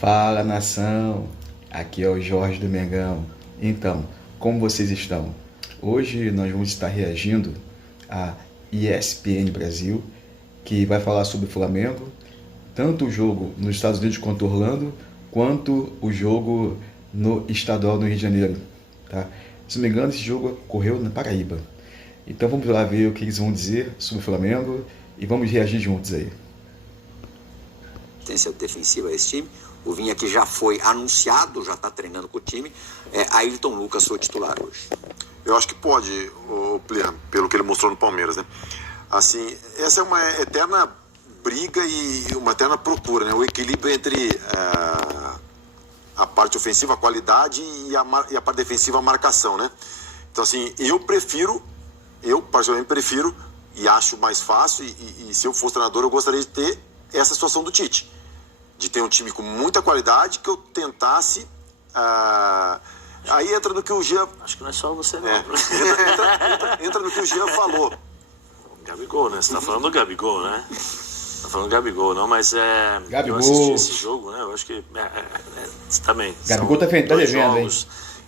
Fala, nação, aqui é o Jorge do Mengão. Então, como vocês estão? Hoje nós vamos estar reagindo à ESPN Brasil, que vai falar sobre o Flamengo, tanto o jogo nos Estados Unidos contra Orlando, quanto o jogo no estadual no Rio de Janeiro. Tá? Se não me engano, esse jogo ocorreu na Paraíba. Então vamos lá ver o que eles vão dizer sobre o Flamengo e vamos reagir juntos aí. Assistência defensiva a esse time. O Vinha, que já foi anunciado, já está treinando com o time. Ayrton Lucas foi titular hoje. Eu acho que pode, pelo que ele mostrou no Palmeiras, né? Assim, essa é uma eterna briga e uma eterna procura, né? O equilíbrio entre a parte ofensiva, a qualidade, e a parte defensiva, a marcação, né? Então, assim, eu particularmente prefiro e acho mais fácil, e se eu fosse treinador, eu gostaria de ter essa situação do Tite. De ter um time com muita qualidade, que eu tentasse... Aí entra no que o Jean... Acho que não é só você, não. Entra no que o Jean falou. Gabigol, né? Você tá falando do Gabigol, né? Tá falando do Gabigol, não, mas Gabigol. eu assisti esse jogo, né? Eu acho que também. Gabigol tá devendo, hein?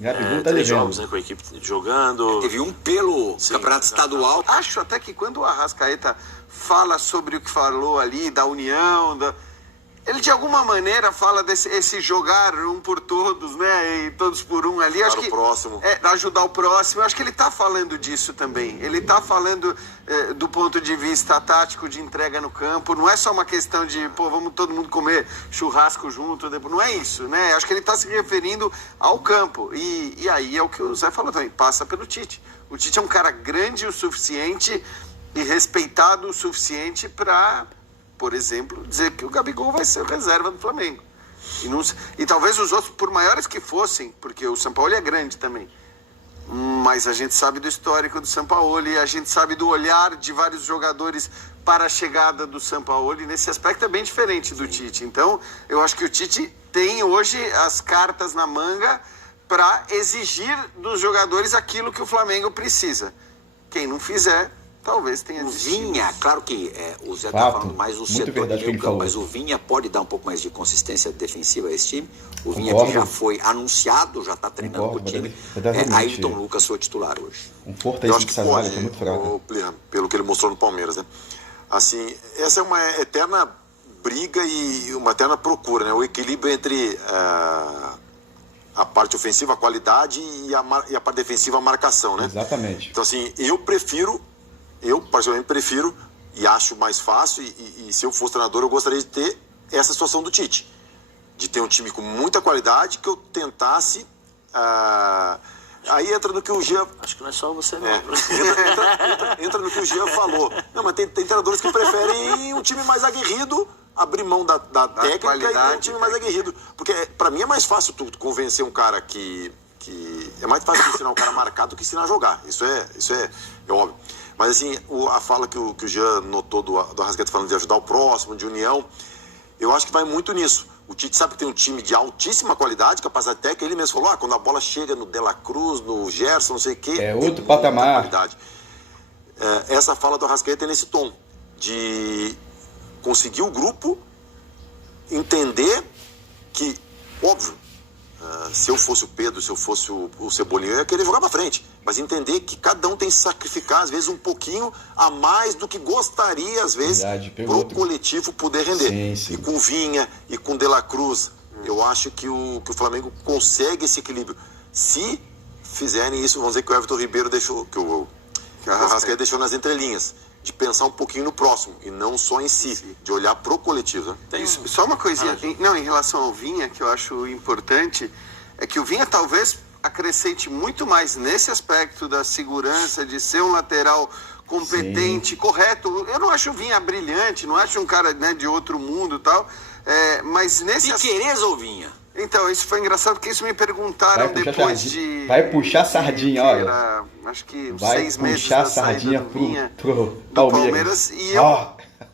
Gabigol tá três devendo. jogos, né, com a equipe jogando. Teve um pelo campeonato estadual. Acho até que quando o Arrascaeta fala sobre o que falou ali, da união, ele de alguma maneira fala desse jogar um por todos, né? E todos por um ali. Acho que o próximo. Ajudar o próximo. Acho que ele está falando disso também. Ele está falando do ponto de vista tático de entrega no campo. Não é só uma questão de, vamos todo mundo comer churrasco junto. Não é isso, né? Acho que ele está se referindo ao campo. E aí é o que o Zé falou também. Passa pelo Tite. O Tite é um cara grande o suficiente e respeitado o suficiente para... por exemplo, dizer que o Gabigol vai ser reserva do Flamengo. E talvez os outros, por maiores que fossem, porque o Sampaoli é grande também, mas a gente sabe do histórico do Sampaoli, a gente sabe do olhar de vários jogadores para a chegada do Sampaoli, nesse aspecto é bem diferente do Tite. Então, eu acho que o Tite tem hoje as cartas na manga para exigir dos jogadores aquilo que o Flamengo precisa. Quem não fizer... talvez tenha o desistido. Vinha, claro que o Zé Fato, está falando mais o setor verdade de que ele meio campo, falou. mas o Vinha pode dar um pouco mais de consistência defensiva a esse time. O Vinha, Concordo. que já foi anunciado, já está treinando com o time. Verdadeiramente. Ayrton Lucas foi titular hoje. Um Eu fortaleza acho de que Sampaio, pode, que é muito fraco. pelo que ele mostrou no Palmeiras, né? Assim, essa é uma eterna briga e uma eterna procura, né? O equilíbrio entre a parte ofensiva, a qualidade, e a parte defensiva, a marcação, né? Exatamente. Então, assim, eu particularmente prefiro e acho mais fácil, e se eu fosse treinador, eu gostaria de ter essa situação do Tite. De ter um time com muita qualidade, que eu tentasse... Aí entra no que o Jean... Acho que não é só você, não. Entra no que o Jean falou. Não, mas tem treinadores que preferem um time mais aguerrido, abrir mão da técnica e ter um time mais aguerrido. Porque, pra mim, é mais fácil tu convencer um cara que... É mais fácil ensinar um cara marcado do que ensinar a jogar. Isso é óbvio. Mas, assim, a fala que o Jean notou do Arrascaeta falando de ajudar o próximo, de união, eu acho que vai muito nisso. O Tite sabe que tem um time de altíssima qualidade, capacidade técnica. Ele mesmo falou, quando a bola chega no De La Cruz, no Gerson, não sei o quê... É outro patamar. Qualidade. Essa fala do Arrascaeta é nesse tom, de conseguir o grupo entender que, óbvio, se eu fosse o Pedro, se eu fosse o Cebolinha, eu ia querer jogar pra frente. Mas entender que cada um tem que sacrificar, às vezes, um pouquinho a mais do que gostaria, às vezes, pro coletivo poder render. Sim. E com Vinha, e com De La Cruz, eu acho que o Flamengo consegue esse equilíbrio. Se fizerem isso, vamos dizer que o Everton Ribeiro deixou, que o Arrascaeta deixou nas entrelinhas, de pensar um pouquinho no próximo, e não só em si, de olhar pro coletivo. Né? Só uma coisinha, em relação ao Vinha, que eu acho importante, é que o Vinha talvez acrescente muito mais nesse aspecto da segurança, de ser um lateral competente, correto. Eu não acho o Vinha brilhante, não acho um cara, né, de outro mundo e tal, mas nesse... Piquerez ou Vinha? Então, isso foi engraçado, porque isso me perguntaram depois de... Vai puxar sardinha, olha. Acho que vai 6 meses puxar da sardinha saída do Vinha, pro do Palmeiras. E eu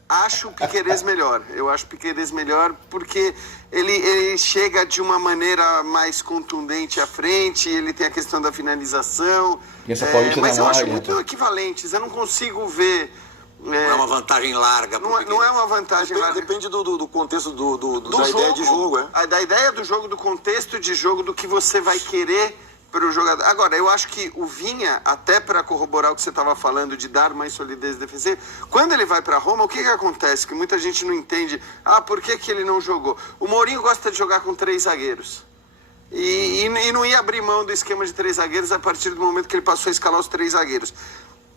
acho o Piquerez melhor. Eu acho o Piquerez melhor porque ele chega de uma maneira mais contundente à frente, ele tem a questão da finalização. Mas eu acho muito equivalentes. Eu não consigo ver Não é uma vantagem larga. Não é uma vantagem larga. Depende do contexto da jogo, ideia de jogo. Da ideia do jogo, do contexto de jogo, do que você vai querer para o jogador. Agora, eu acho que o Vinha, até para corroborar o que você estava falando de dar mais solidez defensiva, quando ele vai para Roma, o que acontece? Que muita gente não entende. Por que ele não jogou? O Mourinho gosta de jogar com 3 zagueiros. E não ia abrir mão do esquema de 3 zagueiros a partir do momento que ele passou a escalar os 3 zagueiros.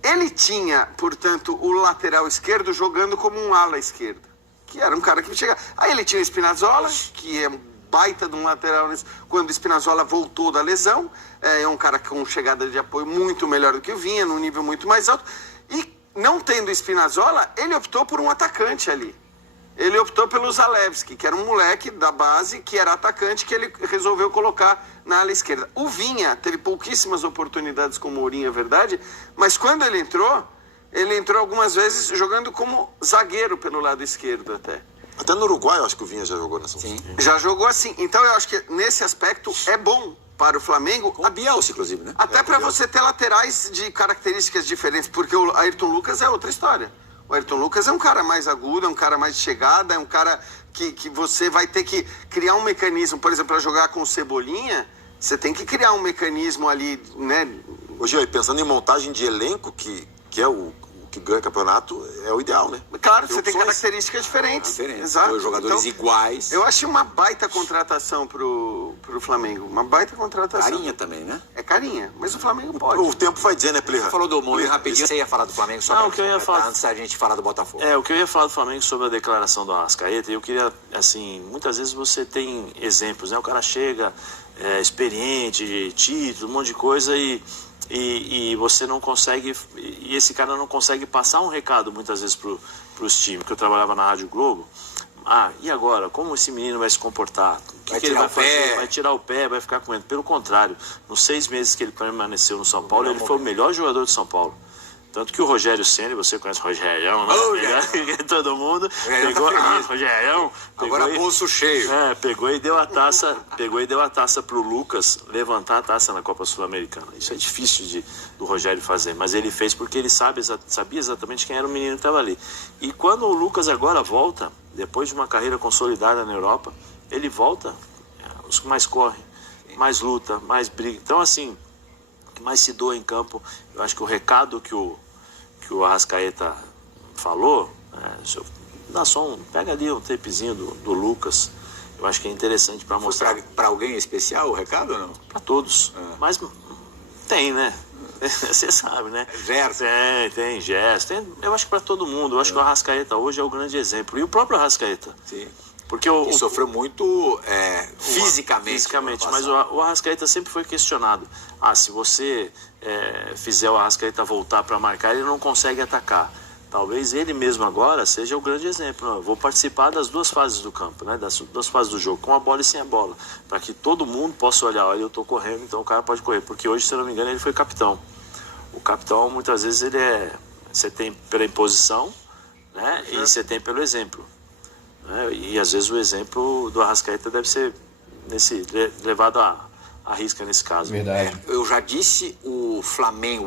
Ele tinha, portanto, o lateral esquerdo jogando como um ala esquerdo, que era um cara que chegava. Aí ele tinha o Spinazzola, que é um baita de um lateral, quando o Spinazzola voltou da lesão, é um cara com chegada de apoio muito melhor do que o Vinha, num nível muito mais alto. E não tendo o Spinazzola, ele optou por um atacante ali. Ele optou pelo Zalewski, que era um moleque da base, que era atacante, que ele resolveu colocar na ala esquerda. O Vinha teve pouquíssimas oportunidades com o Mourinho, é verdade, mas quando ele entrou algumas vezes jogando como zagueiro pelo lado esquerdo até. Até no Uruguai, eu acho que o Vinha já jogou nessa Sim. Já jogou assim. Então eu acho que nesse aspecto é bom para o Flamengo. Com o Bielsa, inclusive, né? Até para você ter laterais de características diferentes, porque o Ayrton Lucas é outra história. O Ayrton Lucas é um cara mais agudo, é um cara mais de chegada, é um cara que você vai ter que criar um mecanismo, por exemplo, para jogar com o Cebolinha, você tem que criar um mecanismo ali, né? Hoje, pensando em montagem de elenco, que é o que ganha campeonato, é o ideal, né? Claro, você tem características diferentes. Exato. Dois jogadores iguais. Eu achei uma baita contratação pro Flamengo. Uma baita contratação. Carinha também, né? É carinha, mas o Flamengo pode. O tempo vai dizer, né, Plirra? Você falou do Mourinho rapidinho, você ia falar do Flamengo só o que eu ia falar antes da gente falar do Botafogo. O que eu ia falar do Flamengo sobre a declaração do Arrascaeta, eu queria, assim, muitas vezes você tem exemplos, né? O cara chega experiente, título, um monte de coisa e você não consegue, e esse cara não consegue passar um recado muitas vezes para os times, que eu trabalhava na Rádio Globo. E agora? Como esse menino vai se comportar? O que ele vai fazer? Vai tirar o pé, vai ficar com ele? Pelo contrário, nos 6 meses que ele permaneceu no São Paulo, ele foi o melhor jogador de São Paulo. Tanto que o Rogério Ceni, você conhece o Rogerião, né? Todo mundo pegou, Rogerião. Agora bolso cheio. Pegou e deu a taça pro Lucas levantar a taça na Copa Sul-Americana. Isso é difícil do Rogério fazer, mas ele fez porque ele sabia exatamente quem era o menino que estava ali. E quando o Lucas agora volta, depois de uma carreira consolidada na Europa, ele volta, os que mais correm, mais luta, mais briga. Então, assim, mais se doa em campo. Eu acho que o recado que o Arrascaeta falou, pega ali um tapezinho do Lucas, eu acho que é interessante para mostrar. Para alguém especial o recado ou não? Para todos, mas tem, né? Você sabe, né? Gesto. Tem gesto. Eu acho que para todo mundo. Eu acho que o Arrascaeta hoje é o grande exemplo. E o próprio Arrascaeta. Sim. Porque e sofreu muito fisicamente. Mas o Arrascaeta sempre foi questionado. Se você fizer o Arrascaeta voltar para marcar, ele não consegue atacar. Talvez ele mesmo agora seja o grande exemplo. Eu vou participar das 2 fases do campo, né? Das 2 fases do jogo, com a bola e sem a bola. Para que todo mundo possa olhar, olha, eu estou correndo, então o cara pode correr. Porque hoje, se eu não me engano, ele foi capitão. O capitão, muitas vezes, você tem pela imposição, né? E você tem pelo exemplo. E às vezes o exemplo do Arrascaeta deve ser levado à risca nesse caso. Verdade. Eu já disse, o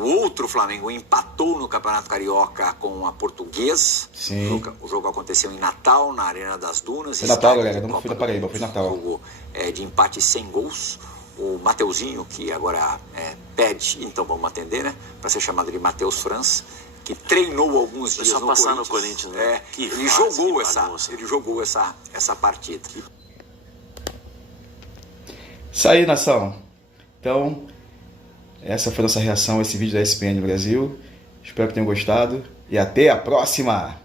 outro Flamengo empatou no Campeonato Carioca com a Portuguesa. Sim. O jogo aconteceu em Natal, na Arena das Dunas. Foi Natal, galera, não fui da Paraíba, foi Natal. Jogo de empate sem gols. O Mateuzinho, que agora pede, então vamos atender, né? Para ser chamado de Matheus França, que treinou alguns dias no Corinthians. No Corinthians, né? Ele jogou essa partida. Isso aí, nação. Então, essa foi a nossa reação a esse vídeo da ESPN Brasil. Espero que tenham gostado e até a próxima!